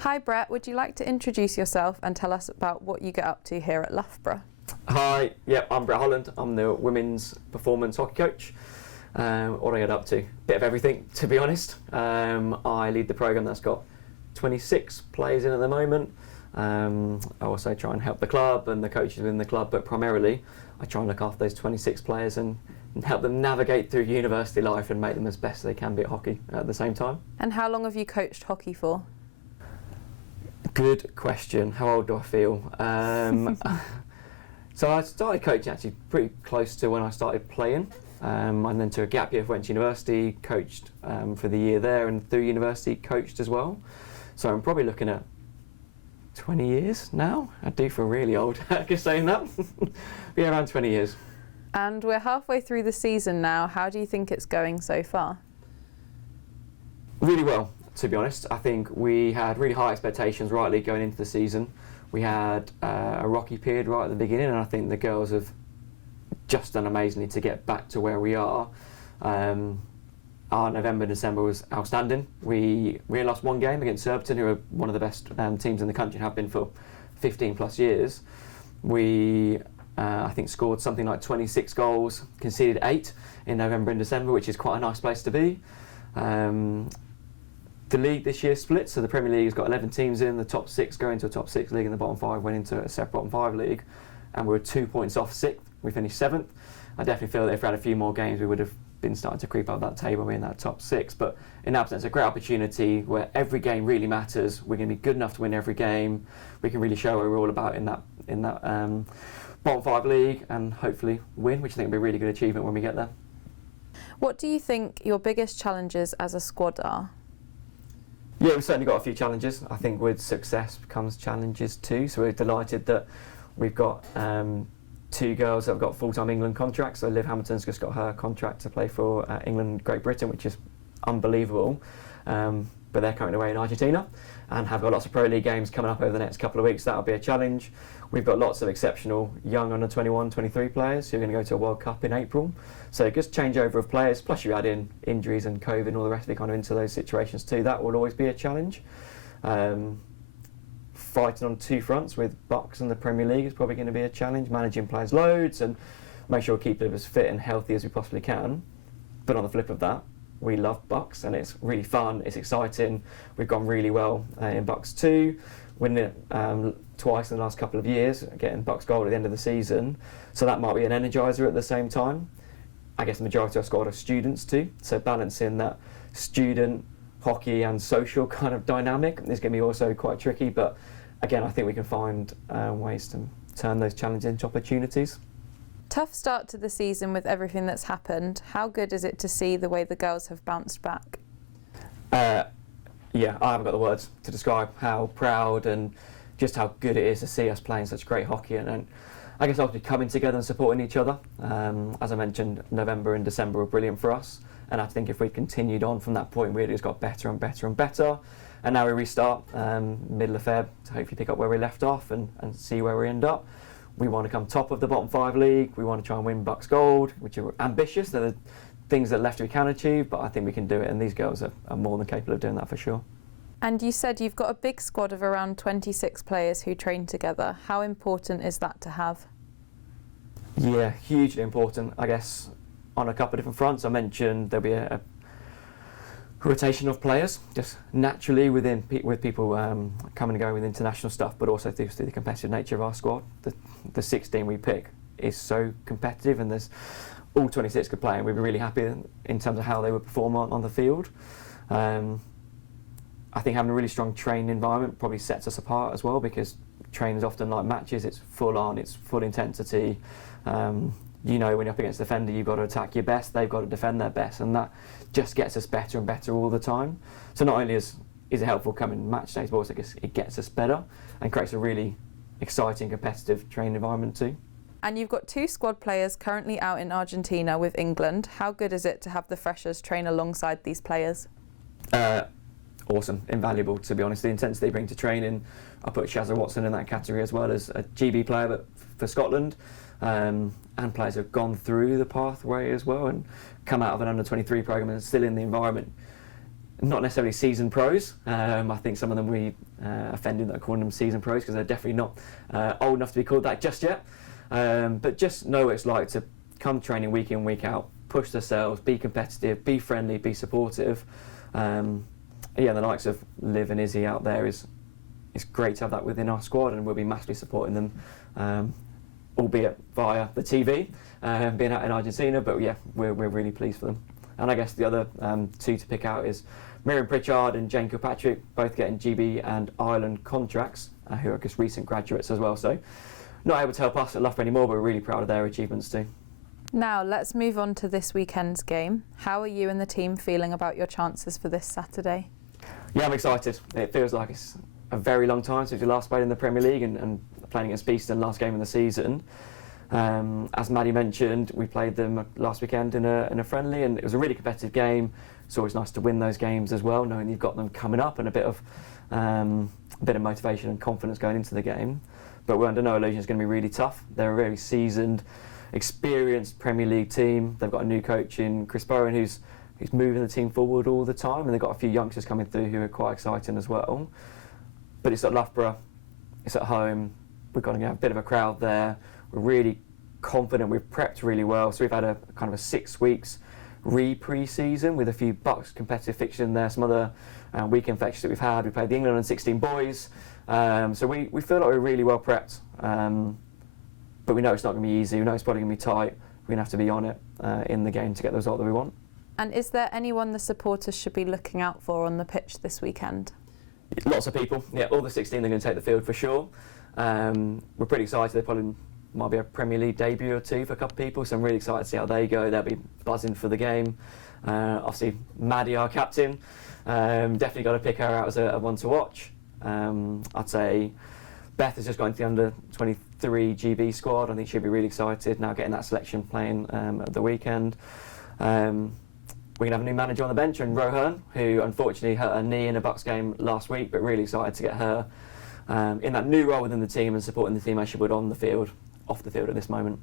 Hi Brett, would you like to introduce yourself and tell us about what you get up to here at Loughborough? Hi, I'm Brett Holland. I'm the women's performance hockey coach. What I get up to? Bit of everything, to be honest. I lead the programme that's got 26 players in at the moment. I also try and help the club and the coaches within the club, but primarily I try and look after those 26 players and help them navigate through university life and make them as best they can be at hockey at the same time. And how long have you coached hockey for? Good question. How old do I feel? So I started coaching actually pretty close to when I started playing, and then took a gap year, went to university, coached for the year there, and through university coached as well. So I'm probably looking at 20 years now. I do feel really old just saying that. Yeah, around 20 years. And we're halfway through the season now. How do you think it's going so far? Really well, to be honest. I think we had really high expectations rightly going into the season. We had a rocky period right at the beginning, and I think the girls have just done amazingly to get back to where we are. Our November, December was outstanding. We lost one game against Surbiton, who are one of the best teams in the country and have been for 15 plus years. We, I think, scored something like 26 goals, conceded 8 in November and December, which is quite a nice place to be. The league this year split, so the Premier League has got 11 teams in, the top 6 go into a top 6 league and the bottom 5 went into a separate bottom 5 league, and we were 2 points off 6th. We finished 7th. I definitely feel that if we had a few more games we would have been starting to creep up that table in that top 6, but in that sense, a great opportunity where every game really matters. We're going to be good enough to win every game. We can really show what we're all about in that bottom 5 league and hopefully win, which I think will be a really good achievement when we get there. What do you think your biggest challenges as a squad are? Yeah, we've certainly got a few challenges. I think with success comes challenges too. So we're delighted that we've got 2 girls that have got full-time England contracts. So Liv Hamilton's just got her contract to play for England, Great Britain, which is unbelievable. But they're currently away in Argentina and have got lots of Pro League games coming up over the next couple of weeks. That'll be a challenge. We've got lots of exceptional young under 21, 23 players who are going to go to a World Cup in April. So just changeover of players, plus you add in injuries and COVID and all the rest of it kind of into those situations too. That will always be a challenge. Fighting on 2 fronts with Bucks and the Premier League is probably going to be a challenge. Managing players' loads and make sure we keep them as fit and healthy as we possibly can. But on the flip of that, we love Bucks and it's really fun, it's exciting. We've gone really well in Bucks 2, winning it twice in the last couple of years, getting Bucks gold at the end of the season. So that might be an energiser at the same time. I guess the majority of our squad are students too, so balancing that student, hockey and social kind of dynamic is going to be also quite tricky, but again I think we can find ways to turn those challenges into opportunities. Tough start to the season with everything that's happened. How good is it to see the way the girls have bounced back? Yeah, I haven't got the words to describe how proud and just how good it is to see us playing such great hockey and I guess ultimately coming together and supporting each other. As I mentioned, November and December were brilliant for us, and I think if we'd continued on from that point, we really just got better and better and better. And now we restart middle of Feb to hopefully pick up where we left off and see where we end up. We want to come top of the bottom 5 league. We want to try and win Bucks Gold, which are ambitious. They're the things that left we can achieve, but I think we can do it, and these girls are more than capable of doing that for sure. And you said you've got a big squad of around 26 players who train together. How important is that to have? Yeah, hugely important. I guess on a couple of different fronts. I mentioned there'll be a rotation of players just naturally with people coming and going with international stuff, but also through the competitive nature of our squad. The 16 we pick is so competitive, and there's all 26 could play, and we'd be really happy in terms of how they would perform on the field. I think having a really strong training environment probably sets us apart as well, because training is often like matches. It's full on, it's full intensity. You know, when you're up against the defender, you've got to attack your best, they've got to defend their best, and that just gets us better and better all the time. So not only is it helpful coming match days, but also it gets us better and creates a really exciting, competitive training environment too. And you've got 2 squad players currently out in Argentina with England. How good is it to have the freshers train alongside these players? Awesome, invaluable to be honest. The intensity they bring to training, I put Shazza Watson in that category as well as a GB player but for Scotland, and players have gone through the pathway as well and come out of an under-23 programme and still in the environment. Not necessarily seasoned pros. I think some of them we offending that I call them season pros, because they're definitely not old enough to be called that just yet. But just know what it's like to come training week in, week out, push themselves, be competitive, be friendly, be supportive. The likes of Liv and Izzy out there it's great to have that within our squad, and we'll be massively supporting them, albeit via the TV, being out in Argentina. But yeah, we're really pleased for them. And I guess the other two to pick out is Miriam Pritchard and Jane Kilpatrick, both getting GB and Ireland contracts, who are just recent graduates as well. So not able to help us at Loughborough anymore, but we're really proud of their achievements too. Now let's move on to this weekend's game. How are you and the team feeling about your chances for this Saturday? Yeah, I'm excited. It feels like it's a very long time since we last played in the Premier League, and playing against Beeston last game of the season. As Maddie mentioned, we played them last weekend in a friendly, and it was a really competitive game. It's always nice to win those games as well, knowing you've got them coming up, and a bit of motivation and confidence going into the game. But we're under no illusion it's going to be really tough. They're a very seasoned, experienced Premier League team. They've got a new coach in Chris Bowen who's moving the team forward all the time, and they've got a few youngsters coming through who are quite exciting as well. But it's at Loughborough, it's at home, we've got to have a bit of a crowd there. We're really confident, we've prepped really well, so we've had a kind of a 6 weeks pre-season with a few Bucks competitive fixtures in there, some other weekend fixtures that we've had. We played the England under-16 boys, so we feel like we're really well prepped, but we know it's not going to be easy. We know it's probably going to be tight. We're going to have to be on it in the game to get the result that we want. And is there anyone the supporters should be looking out for on the pitch this weekend? Lots of people. Yeah, all the 16 are going to take the field for sure. We're pretty excited. They probably might be a Premier League debut or two for a couple of people, so I'm really excited to see how they go. They'll be buzzing for the game. Obviously, Maddie, our captain, definitely got to pick her out as a one to watch. I'd say Beth has just gone to the under-23 GB squad. I think she'll be really excited now getting that selection playing at the weekend. We're going to have a new manager on the bench, and Rohan, who unfortunately hurt her knee in a Bucks game last week, but really excited to get her in that new role within the team and supporting the team as she would on the field, off the field at this moment.